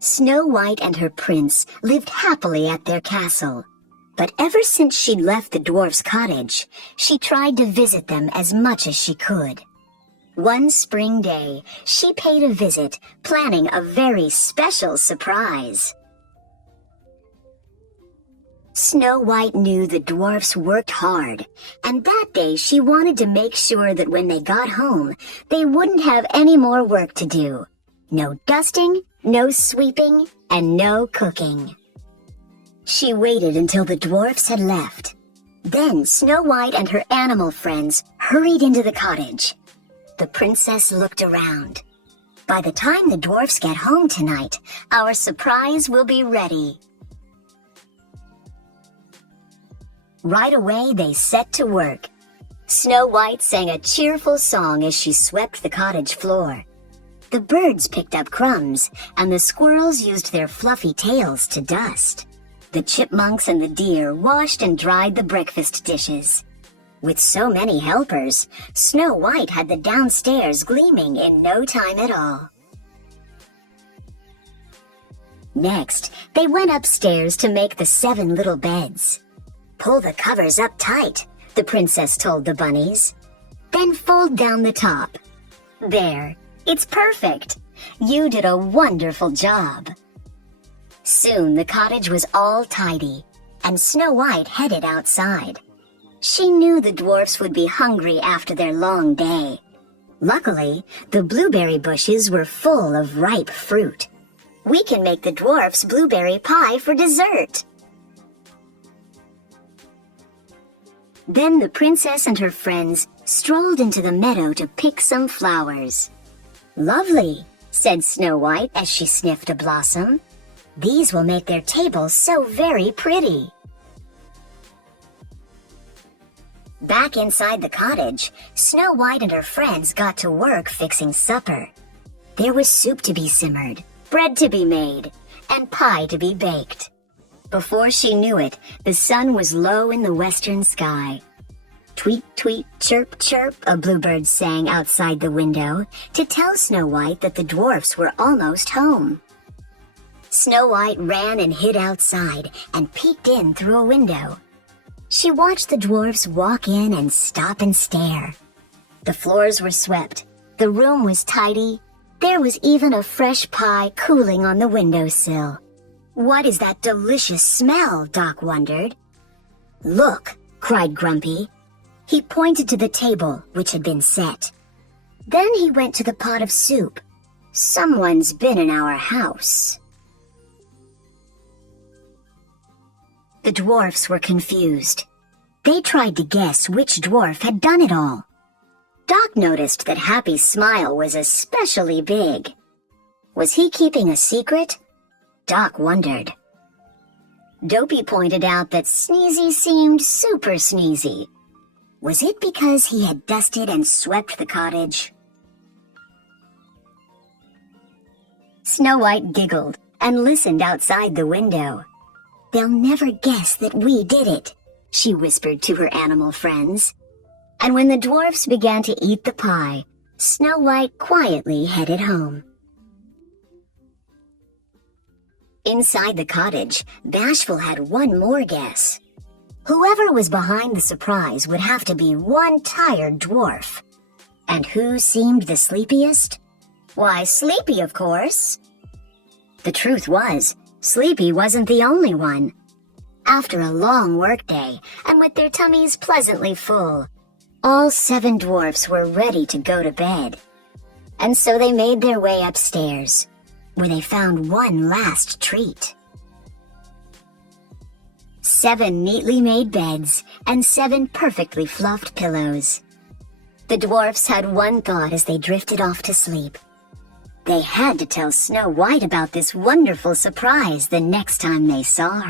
Snow White and her prince lived happily at their castle. But ever since she'd left the dwarf's cottage, she tried to visit them as much as she could. One spring day, she paid a visit, planning a very special surprise. Snow White knew the dwarfs worked hard, and that day she wanted to make sure that when they got home, they wouldn't have any more work to do. No dusting, no sweeping, and no cooking. She waited until the dwarfs had left. Then Snow White and her animal friends hurried into the cottage. The princess looked around. By the time the dwarfs get home tonight, our surprise will be ready. Right away, they set to work. Snow White sang a cheerful song as she swept the cottage floor. The birds picked up crumbs, and the squirrels used their fluffy tails to dust. The chipmunks and the deer washed and dried the breakfast dishes. With so many helpers, Snow White had the downstairs gleaming in no time at all. Next, they went upstairs to make the 7 little beds. "Pull the covers up tight," the princess told the bunnies. "Then fold down the top. There, it's perfect. You did a wonderful job." Soon the cottage was all tidy, and Snow White headed outside. She knew the dwarfs would be hungry after their long day. Luckily, the blueberry bushes were full of ripe fruit. "We can make the dwarfs blueberry pie for dessert." Then the princess and her friends strolled into the meadow to pick some flowers. "Lovely," said Snow White as she sniffed a blossom. "These will make their table so very pretty." Back inside the cottage, Snow White and her friends got to work fixing supper. There was soup to be simmered, bread to be made, and pie to be baked. Before she knew it, the sun was low in the western sky. "Tweet, tweet, chirp, chirp," a bluebird sang outside the window to tell Snow White that the dwarfs were almost home. Snow White ran and hid outside and peeked in through a window. She watched the dwarfs walk in and stop and stare. The floors were swept, the room was tidy, there was even a fresh pie cooling on the windowsill. "What is that delicious smell?" Doc wondered. "Look," cried Grumpy. He pointed to the table, which had been set. Then he went to the pot of soup. "Someone's been in our house." The dwarfs were confused. They tried to guess which dwarf had done it all. Doc noticed that Happy's smile was especially big. Was he keeping a secret? Doc wondered. Dopey pointed out that Sneezy seemed super sneezy. Was it because he had dusted and swept the cottage? Snow White giggled and listened outside the window. "They'll never guess that we did it," she whispered to her animal friends. And when the dwarfs began to eat the pie, Snow White quietly headed home. Inside the cottage, Bashful had one more guess. Whoever was behind the surprise would have to be one tired dwarf. And who seemed the sleepiest? Why, Sleepy, of course. The truth was, Sleepy wasn't the only one. After a long workday, and with their tummies pleasantly full, all 7 dwarfs were ready to go to bed. And so they made their way upstairs, where they found one last treat. 7 neatly made beds and 7 perfectly fluffed pillows. The dwarfs had one thought as they drifted off to sleep. They had to tell Snow White about this wonderful surprise the next time they saw her.